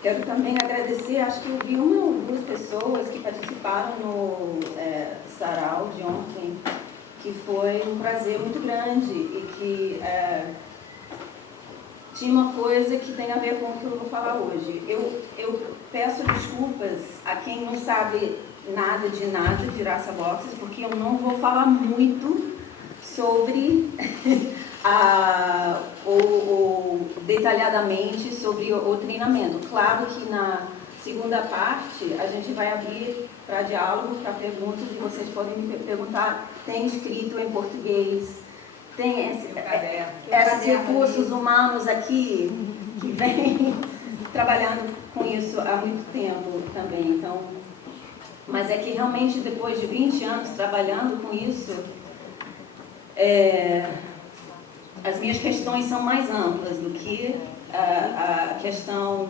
Quero também agradecer, acho que eu vi uma ou duas pessoas que participaram no sarau de ontem, que foi um prazer muito grande e que tinha uma coisa que tem a ver com o que eu vou falar hoje. Eu peço desculpas a quem não sabe nada de Raça Boxes, porque eu não vou falar muito sobre detalhadamente sobre o treinamento. Claro que na segunda parte a gente vai abrir para diálogo, para perguntas, e vocês podem me perguntar. Tem escrito em português, tem recursos humanos aqui que vem trabalhando com isso há muito tempo também. Então, mas é que realmente depois de 20 anos trabalhando com isso, as minhas questões são mais amplas do que a questão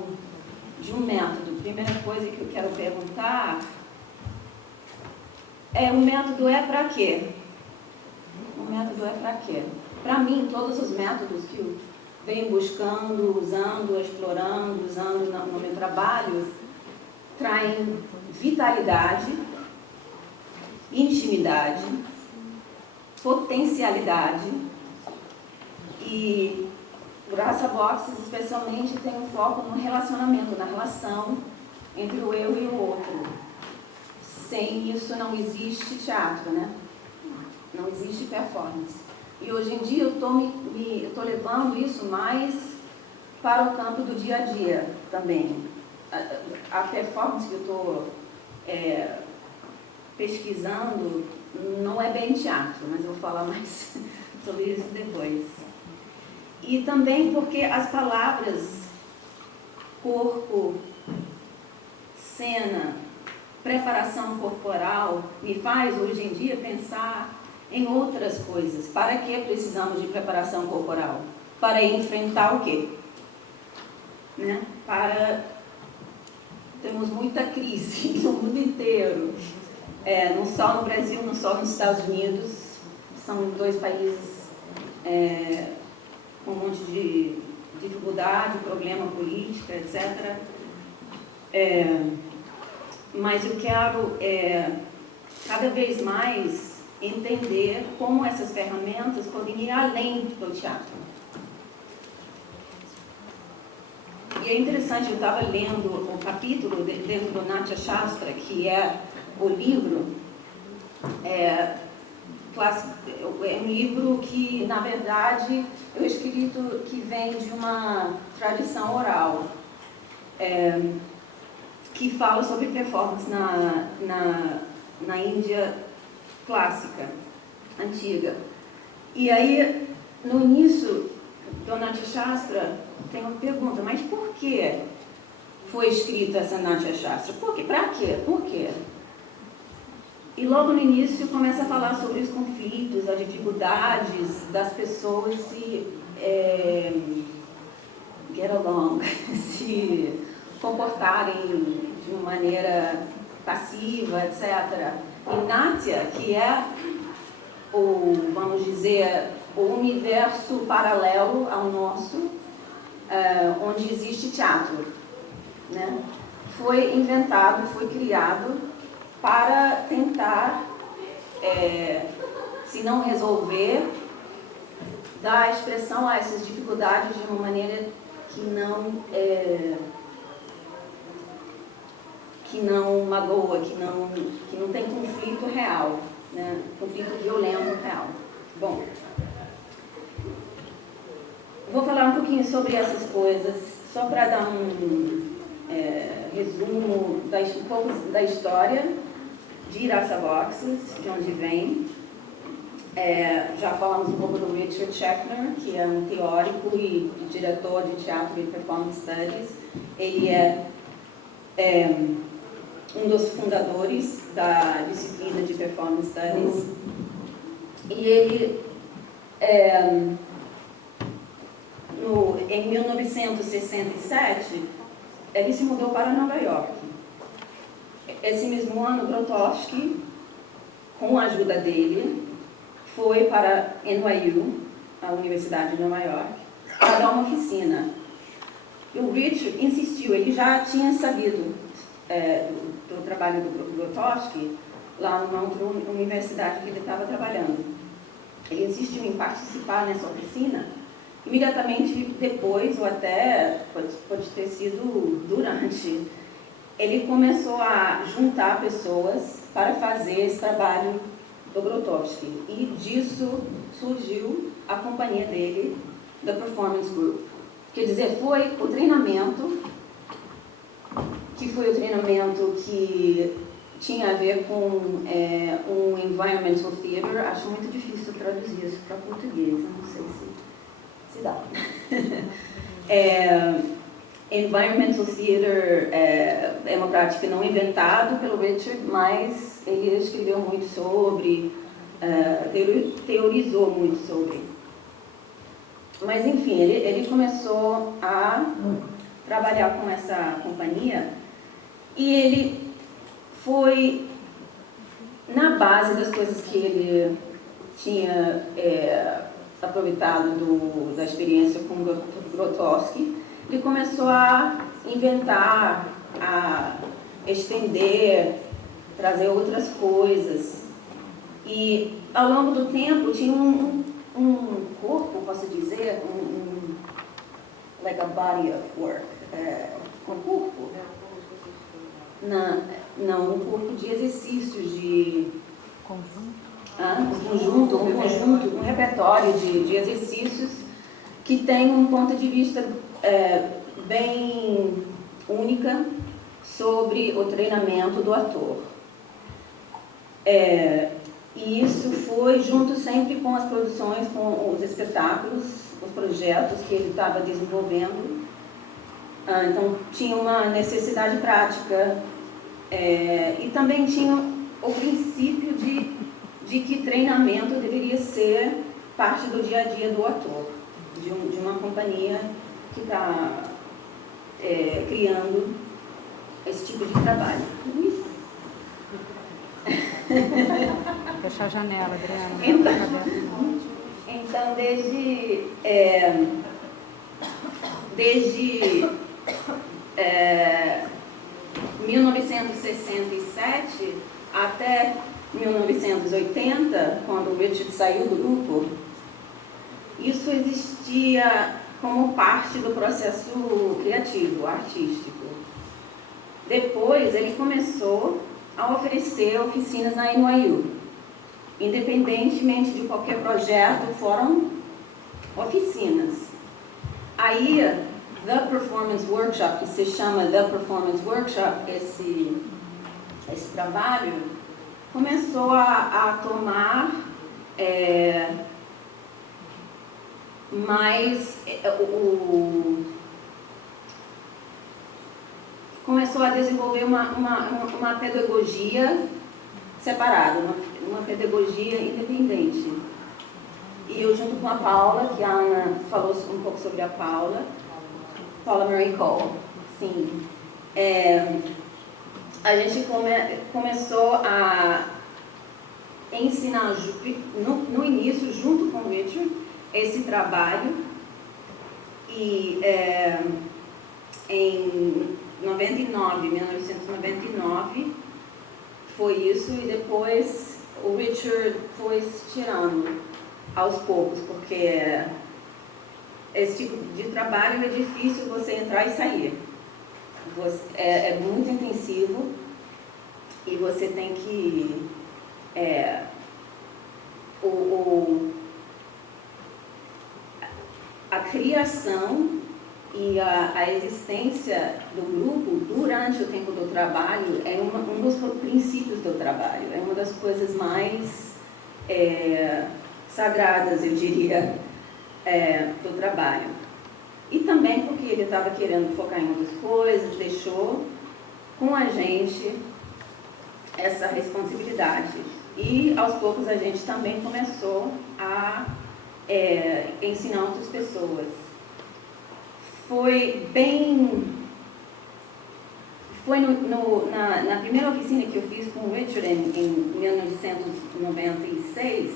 de um método. A primeira coisa que eu quero perguntar o método é para quê? O método é para quê? Para mim, todos os métodos que eu venho buscando, usando, explorando, usando no meu trabalho, traem vitalidade, intimidade, potencialidade. E o Raça Boxes, especialmente, tem um foco no relacionamento, na relação entre o eu e o outro. Sem isso não existe teatro, né? Não existe performance. E hoje em dia eu estou levando isso mais para o campo do dia a dia também. A performance que eu estou pesquisando não é bem teatro, mas eu vou falar mais sobre isso depois. E também porque as palavras corpo, cena, preparação corporal me faz hoje em dia pensar em outras coisas. Para que precisamos de preparação corporal? Para enfrentar o quê? Né? Temos muita crise no mundo inteiro, não só no Brasil, não só nos Estados Unidos. São dois países com um monte de dificuldade, problema político, etc. Mas eu quero cada vez mais entender como essas ferramentas podem ir além do teatro. E é interessante, eu estava lendo o capítulo dentro do Natya Shastra, que é o livro, é um livro que, na verdade, é um escrito que vem de uma tradição oral, que fala sobre performance na Índia clássica, antiga. E aí, no início do Natya Shastra, tem uma pergunta: mas por que foi escrita essa Natya Shastra? Por quê? Para quê? Por quê? E logo no início começa a falar sobre os conflitos, as dificuldades das pessoas se get along, se comportarem de uma maneira passiva, etc. E Natya, que é vamos dizer, o universo paralelo ao nosso, onde existe teatro, né? Foi inventado, foi criado para tentar, se não resolver, dar expressão a essas dificuldades de uma maneira que não magoa, que não tem conflito real, né? Conflito violento real. Bom, vou falar um pouquinho sobre essas coisas, só para dar um resumo um pouco da história de Raça Boxes, de onde vem. Já falamos um pouco do Richard Schechner, que é um teórico e diretor de teatro e performance studies. Ele é um dos fundadores da disciplina de performance studies. E ele, em 1967, ele se mudou para Nova York. Esse mesmo ano, Grotowski, com a ajuda dele, foi para NYU, a Universidade de Nova York, para dar uma oficina. o Richard insistiu, ele já tinha sabido do trabalho do Grotowski lá numa outra universidade que ele estava trabalhando. Ele insistiu em participar nessa oficina. Imediatamente depois, ou até pode ter sido durante, ele começou a juntar pessoas para fazer esse trabalho do Grotowski. E disso surgiu a companhia dele, The Performance Group. Quer dizer, foi o treinamento que tinha a ver com um environmental theater. Acho muito difícil traduzir isso para português, não sei se dá. Environmental theater é uma prática não inventada pelo Richard, mas ele escreveu muito sobre, teorizou muito sobre. Mas, enfim, ele começou a trabalhar com essa companhia e ele foi, na base das coisas que ele tinha aproveitado da experiência com Grotowski, ele começou a inventar, a estender, trazer outras coisas. E, ao longo do tempo, tinha um corpo, posso dizer, like a body of work, um corpo? Não, um corpo de exercícios, de um repertório de exercícios que tem um ponto de vista bem única sobre o treinamento do ator. E isso foi junto sempre com as produções, com os espetáculos, os projetos que ele estava desenvolvendo. Então, tinha uma necessidade prática e também tinha o princípio de que treinamento deveria ser parte do dia a dia do ator, de uma companhia que está criando esse tipo de trabalho. Fechar a janela, Adriana. Então desde 1967 até 1980, quando o Richard saiu do grupo, isso existia como parte do processo criativo, artístico. Depois ele começou a oferecer oficinas na NYU. Independentemente de qualquer projeto, foram oficinas. Aí, The Performance Workshop, que se chama The Performance Workshop, esse trabalho, começou a tomar começou a desenvolver uma pedagogia separada, uma pedagogia independente. E eu, junto com a Paula, que a Ana falou um pouco sobre a Paula Murray Cole, sim. A gente começou a ensinar no início, junto com o Richard, esse trabalho. E em 1999, foi isso, e depois o Richard foi se tirando aos poucos, porque esse tipo de trabalho é difícil você entrar e sair. É muito intensivo e você tem que... a criação e a existência do grupo durante o tempo do trabalho é um dos princípios do trabalho, é uma das coisas mais sagradas, eu diria, do trabalho. E também porque ele estava querendo focar em outras coisas, deixou com a gente essa responsabilidade. E aos poucos a gente também começou a ensinar outras pessoas. Foi na primeira oficina que eu fiz com o Richard em 1996,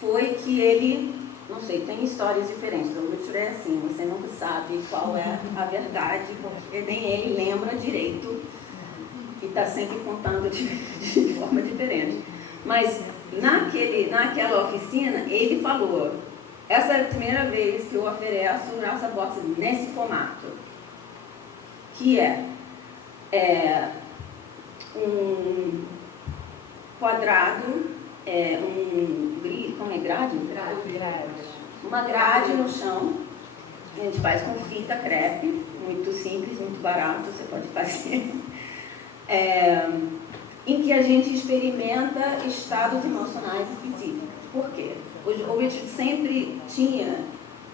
foi que ele não sei, tem histórias diferentes. O Richard é assim, você nunca sabe qual é a verdade, porque nem ele lembra direito e está sempre contando de forma diferente. Mas naquela oficina, ele falou, essa é a primeira vez que eu ofereço o Rasa Box nesse formato, que é um quadrado, como é grade? Uma grade no chão, a gente faz com fita crepe, muito simples, muito barato, você pode fazer, em que a gente experimenta estados emocionais específicos. Por quê? O Richard sempre tinha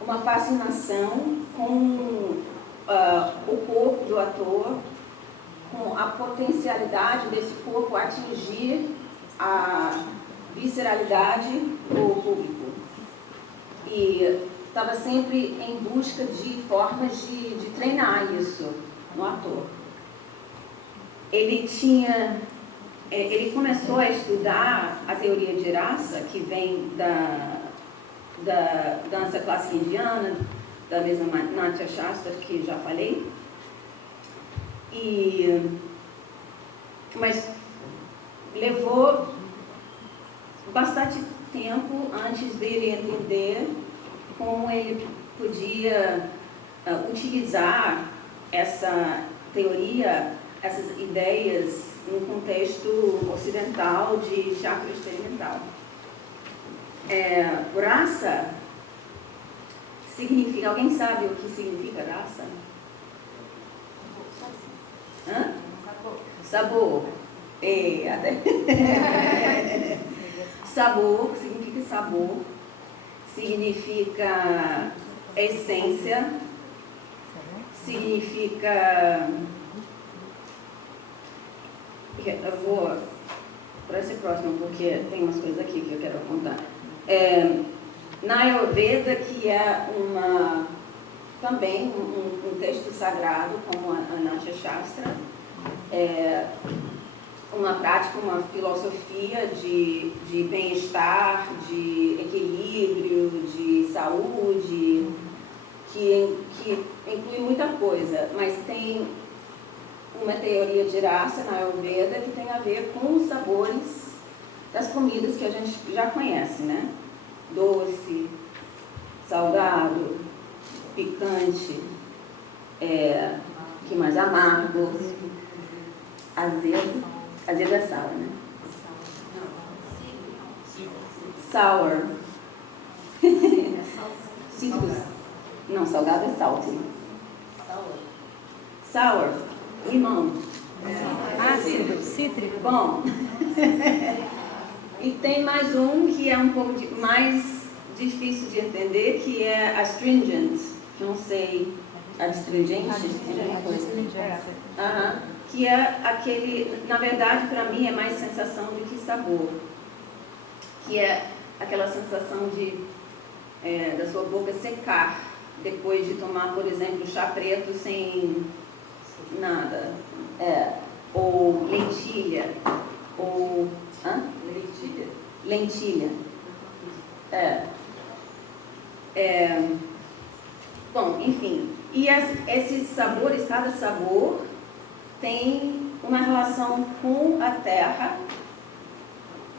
uma fascinação com o corpo do ator, com a potencialidade desse corpo atingir a visceralidade do público. E estava sempre em busca de formas de treinar isso no ator. Ele começou a estudar a teoria de raça, que vem da dança clássica indiana, da mesma Natya Shastra que já falei. Mas levou bastante tempo antes dele entender como ele podia utilizar essa teoria, essas ideias no contexto ocidental de teatro experimental. Raça significa, alguém sabe o que significa raça? Hã? Sabor. Sabor significa sabor, significa essência, significa... Eu vou para esse próximo, porque tem umas coisas aqui que eu quero contar. Na Ayurveda, que é também um texto sagrado, como a Natya Shastra, uma prática, uma filosofia de bem-estar, de equilíbrio, de saúde, que inclui muita coisa, mas tem uma teoria de raça na Ayurveda que tem a ver com os sabores das comidas que a gente já conhece, né? Doce, salgado, picante, que mais? Amargo, azedo. Azedo é sour, né? Sour. Cítricos. Não, salgado é salty. Sour. Limão. Ácido, cítrico. Bom. E tem mais um que é um pouco mais difícil de entender, que é astringent. Não sei, astringente? Que é aquele, na verdade, para mim é mais sensação do que sabor. Que é aquela sensação da sua boca secar depois de tomar, por exemplo, chá preto sem nada, ou lentilha, ou lentilha. Bom, enfim, e esses sabores, cada sabor tem uma relação com a terra,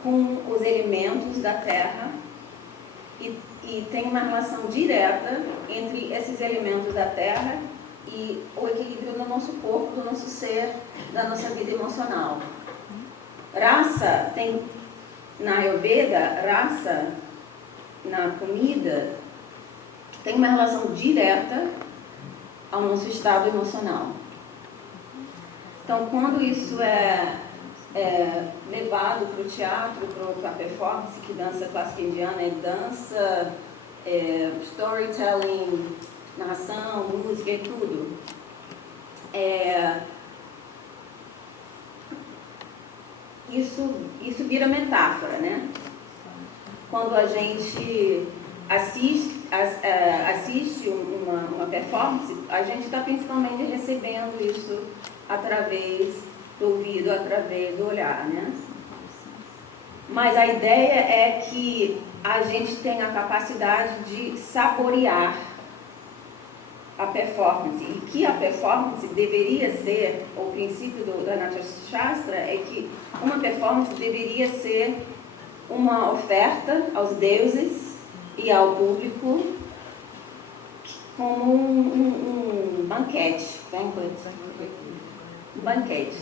com os elementos da terra, e tem uma relação direta entre esses elementos da terra e o equilíbrio do nosso corpo, do nosso ser, da nossa vida emocional. Raça tem, na Ayurveda, raça na comida tem uma relação direta ao nosso estado emocional. Então, quando isso é levado para o teatro, para a performance, que dança clássica indiana é dança, storytelling, narração, música e tudo, isso vira metáfora, né? Quando a gente assiste uma performance, a gente está principalmente recebendo isso através do ouvido, através do olhar, né? Mas a ideia é que a gente tem a capacidade de saborear a performance, e que a performance deveria ser, o princípio da Natya Shastra é que uma performance deveria ser uma oferta aos deuses e ao público como um banquete,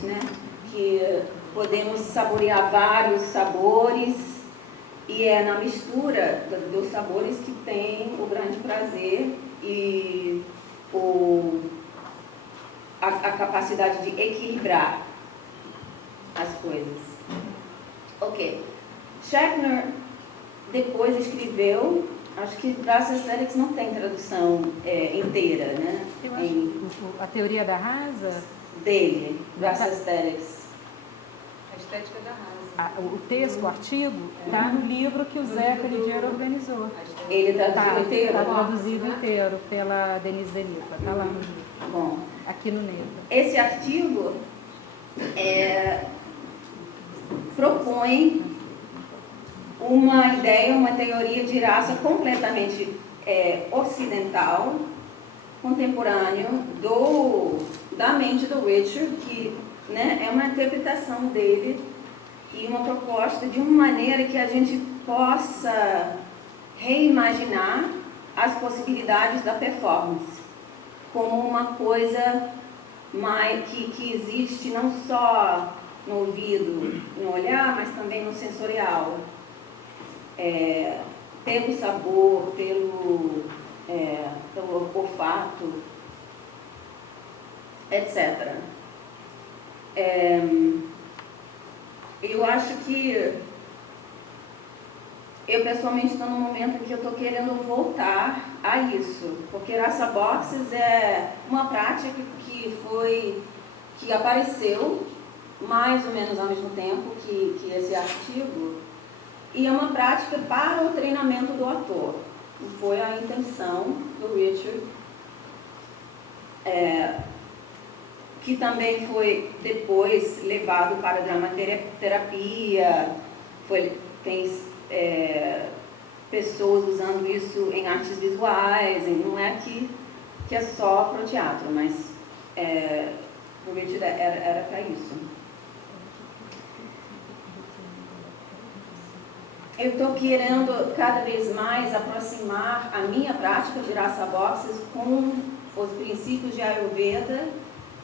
né? Que podemos saborear vários sabores e é na mistura dos sabores que tem o grande prazer e a capacidade de equilibrar as coisas. Ok. Schechner depois escreveu, acho que Rasa Aesthetics não tem tradução inteira, né? Eu acho a teoria da rasa dele, Rasa Aesthetics. A estética da rasa. O texto, o artigo, está no livro que o Zé Caridiero organizou. Ele traduziu inteiro? Está traduzido inteiro pela Denise Delita. Está lá no livro. Bom. Aqui no Neta. Esse artigo propõe uma ideia, uma teoria de raça completamente ocidental, contemporâneo, da mente do Richard, que, né, é uma interpretação dele e uma proposta de uma maneira que a gente possa reimaginar as possibilidades da performance como uma coisa que existe não só no ouvido, no olhar, mas também no sensorial. Pelo sabor, pelo olfato, etc. Eu acho que eu pessoalmente estou num momento em que eu estou querendo voltar a isso, porque Rasa Boxes é uma prática que apareceu mais ou menos ao mesmo tempo que esse artigo, e é uma prática para o treinamento do ator. Foi a intenção do Richard, que também foi depois levado para a dramaterapia, tem pessoas usando isso em artes visuais, não é que é só para o teatro, mas o Richard era para isso. Eu estou querendo cada vez mais aproximar a minha prática de Rasa Boxes com os princípios de Ayurveda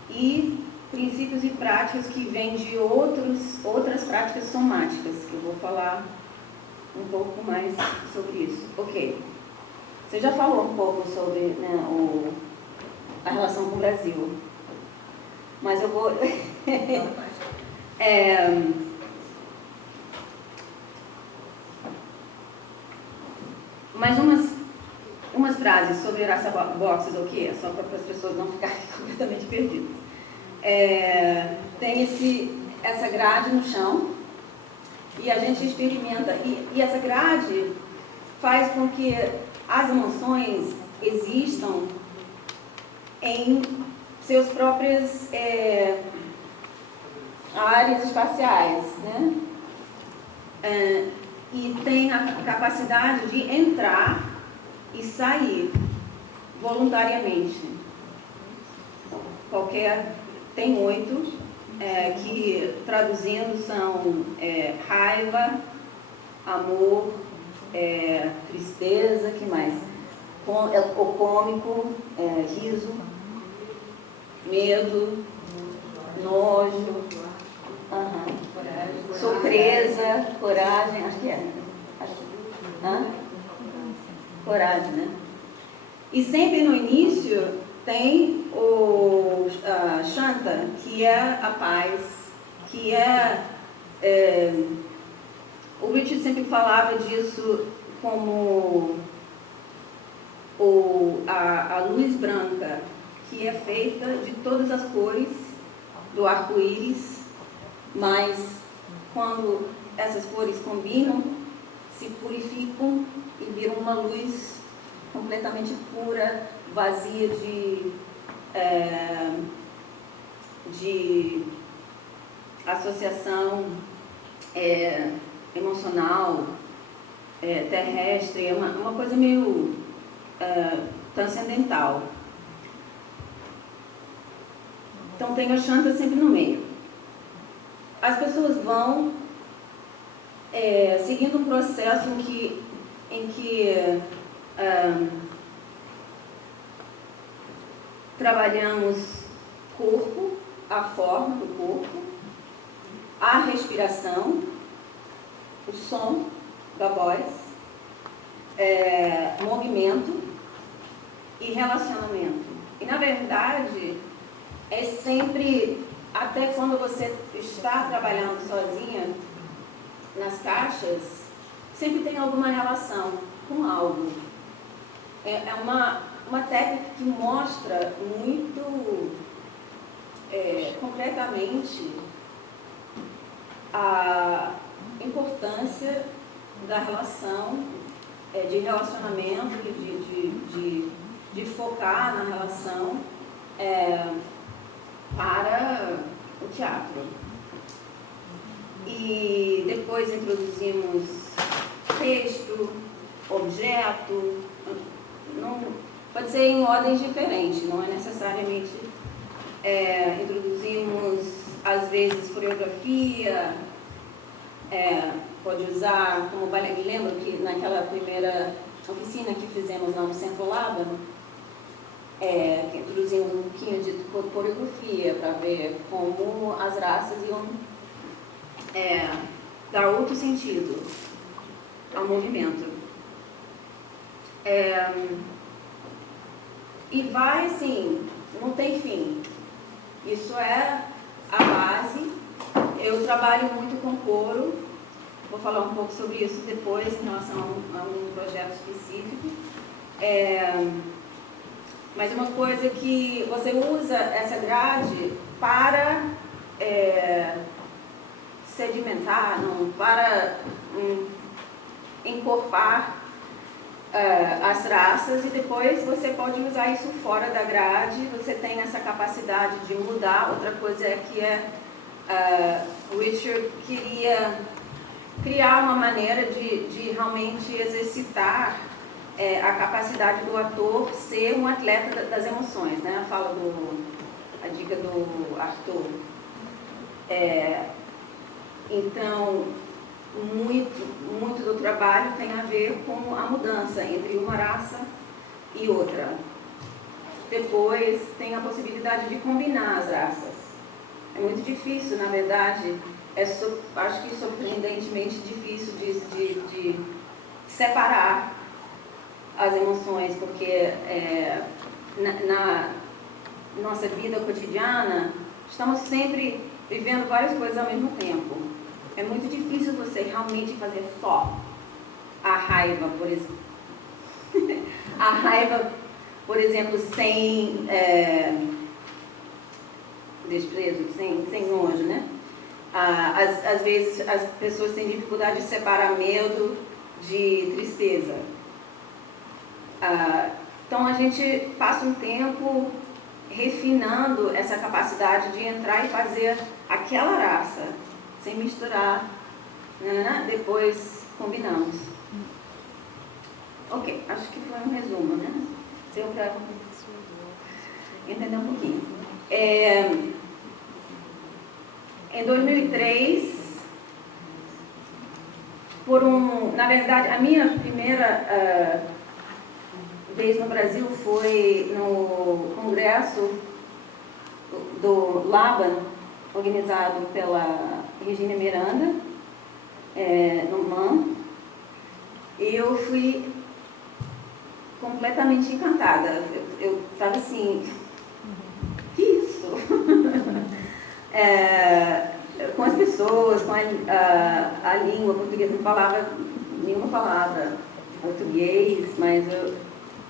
e princípios e práticas que vêm de outras práticas somáticas, que eu vou falar um pouco mais sobre isso. Ok. Você já falou um pouco sobre, né, a relação com o Brasil, mas eu vou... mais umas frases sobre Rasa Boxes, ok? Só para as pessoas não ficarem completamente perdidas. Tem essa grade no chão e a gente experimenta. E essa grade faz com que as emoções existam em seus próprios áreas espaciais, né? E tem a capacidade de entrar e sair voluntariamente. Tem 8, que traduzindo são raiva, amor, tristeza, que mais? O cômico, riso, medo, nojo, surpresa, coragem, acho que é. Coragem, né? E sempre no início tem o Shanta, que é a paz, que o Richard sempre falava disso como a luz branca, que é feita de todas as cores do arco-íris, mas quando essas cores combinam, se purificam e viram uma luz completamente pura, vazia de associação emocional, terrestre, é uma coisa meio transcendental. Então tem a Shanta sempre no meio. As pessoas vão seguindo um processo em que trabalhamos corpo, a forma do corpo, a respiração, o som da voz, movimento e relacionamento. E na verdade é sempre, até quando você está trabalhando sozinha nas caixas, sempre tem alguma relação com algo. É uma técnica que mostra muito concretamente a importância da relação, de relacionamento, de focar na relação para o teatro. E depois introduzimos texto, objeto, pode ser em ordens diferentes, não é necessariamente. Introduzimos, às vezes, coreografia, pode usar como balé. Me lembro que naquela primeira oficina que fizemos lá no Centro Lábano, que introduzimos um pouquinho de coreografia para ver como as raças iam dar outro sentido ao movimento. E vai assim, não tem fim. Isso é a base. Eu trabalho muito com coro, vou falar um pouco sobre isso depois em relação a um projeto específico. Mas uma coisa que você usa essa grade para sedimentar, não, para encorpar as raças, e depois você pode usar isso fora da grade. Você tem essa capacidade de mudar. Outra coisa é que Richard queria criar uma maneira de realmente exercitar a capacidade do ator ser um atleta das emoções, né? A dica do Arthur. Então, muito do trabalho tem a ver com a mudança entre uma raça e outra. Depois tem a possibilidade de combinar as raças. É muito difícil, na verdade, acho que surpreendentemente difícil de separar as emoções, porque na nossa vida cotidiana estamos sempre vivendo várias coisas ao mesmo tempo. É muito difícil você realmente fazer só a raiva, por exemplo. A raiva, por exemplo, sem desprezo, sem nojo, né? Às vezes as pessoas têm dificuldade de separar medo de tristeza. Então a gente passa um tempo refinando essa capacidade de entrar e fazer aquela raça, sem misturar, né? Depois combinamos. Ok, acho que foi um resumo, né? Deu para entender um pouquinho. Em 2003, na verdade, a minha primeira vez no Brasil foi no congresso do Laban, organizado pela Regina Miranda, no MAN. Eu fui completamente encantada. Eu estava assim, que isso? Com as pessoas, com a língua portuguesa, não falava nenhuma palavra de português, mas eu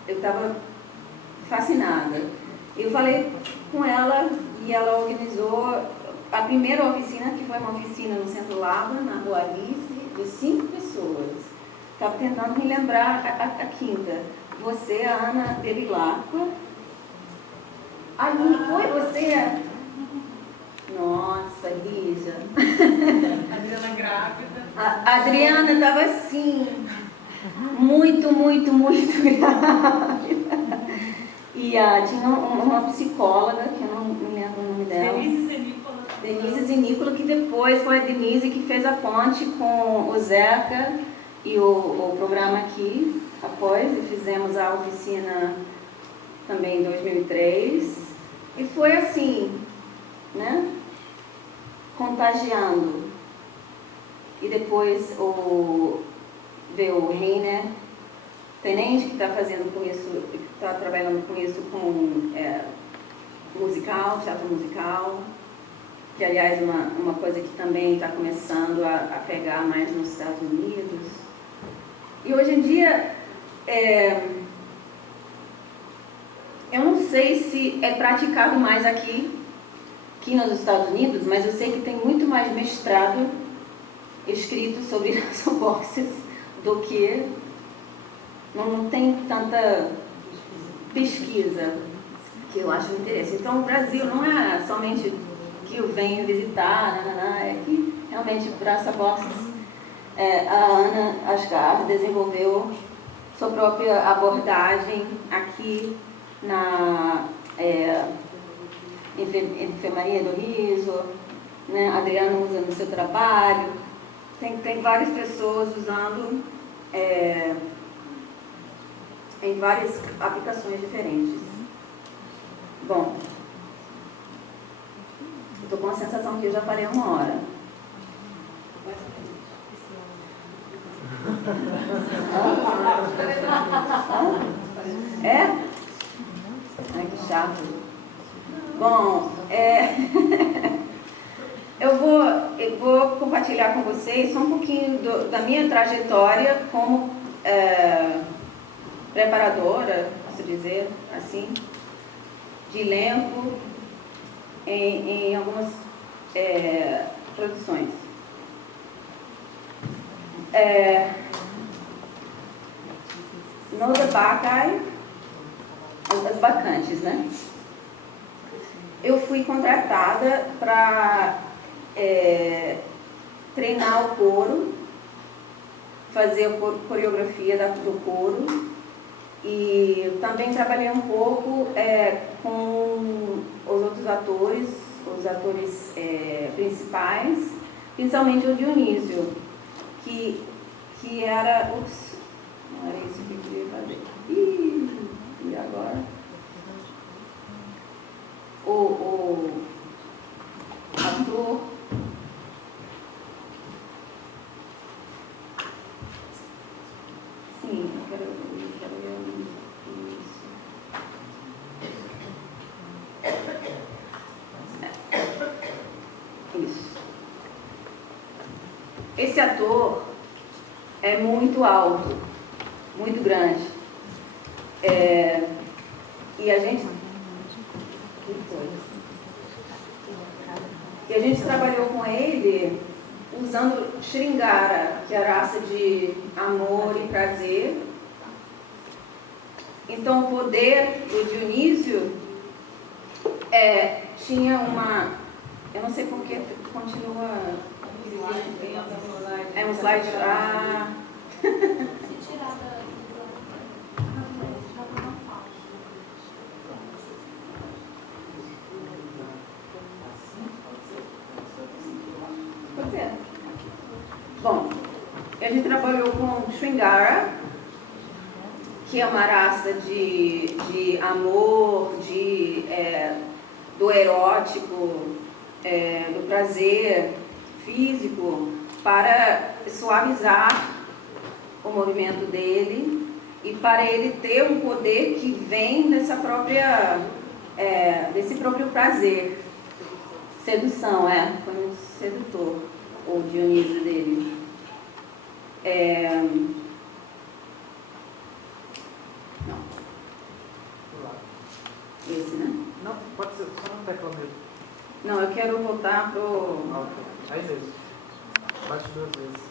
estava fascinada. Eu falei com ela e ela organizou a primeira oficina, que foi uma oficina no Centro Laban, na Rua Alice, de 5 pessoas. Estava tentando me lembrar a quinta. Você, a Ana Bevilacqua. Foi você? Nossa, Lígia. A Adriana grávida. A Adriana estava assim, muito grávida. E tinha uma psicóloga, que eu não me lembro o nome dela. Denise Zenícola, que depois foi a Denise que fez a ponte com o Zeca e o programa aqui, após, e fizemos a oficina também em 2003. E foi assim, né? Contagiando. E depois veio o Reiner Tenente, que está fazendo com isso, que está trabalhando com isso, com musical, teatro musical, que aliás é uma coisa que também está começando a pegar mais nos Estados Unidos. E hoje em dia, eu não sei se é praticado mais aqui nos Estados Unidos, mas eu sei que tem muito mais mestrado escrito sobre dança-boxes do que... Não tem tanta pesquisa que eu acho interesse. Então, o Brasil não é somente que eu venho visitar, é que realmente dança-boxes. A Ana Asgar desenvolveu sua própria abordagem aqui na Enfermaria do Riso, né? A Adriana usa no seu trabalho. Tem várias pessoas usando em várias aplicações diferentes. Bom, eu estou com a sensação que eu já falei 1 hora. É? Ai, que chato. Bom, eu vou compartilhar com vocês só um pouquinho da minha trajetória como preparadora, posso dizer assim, de elenco em algumas produções. No The Bacai, as bacantes, né? Eu fui contratada para treinar o coro, fazer a coreografia do coro, e também trabalhei um pouco com os outros atores, os atores principais, principalmente o Dionísio, que era... Ups, não era isso que eu queria fazer. E agora? O ator... Sim, eu quero ver isso. Isso. Esse ator é muito alto, muito grande. E a gente... E a gente trabalhou com ele usando Shringara, que é a raça de amor e prazer. Então, o poder do Dionísio tinha uma... Eu não sei por que continua... É um slide... Bom, a gente trabalhou com Shringara, que é uma raça de amor, do erótico, do prazer físico, para suavizar o movimento dele e para ele ter um poder que vem desse próprio prazer. Sedução, foi um sedutor, o Dionísio dele. Não. Esse, né? Não, pode ser, só não tecla mesmo. Não, eu quero voltar pro... Aí mesmo. Bate 2 vezes.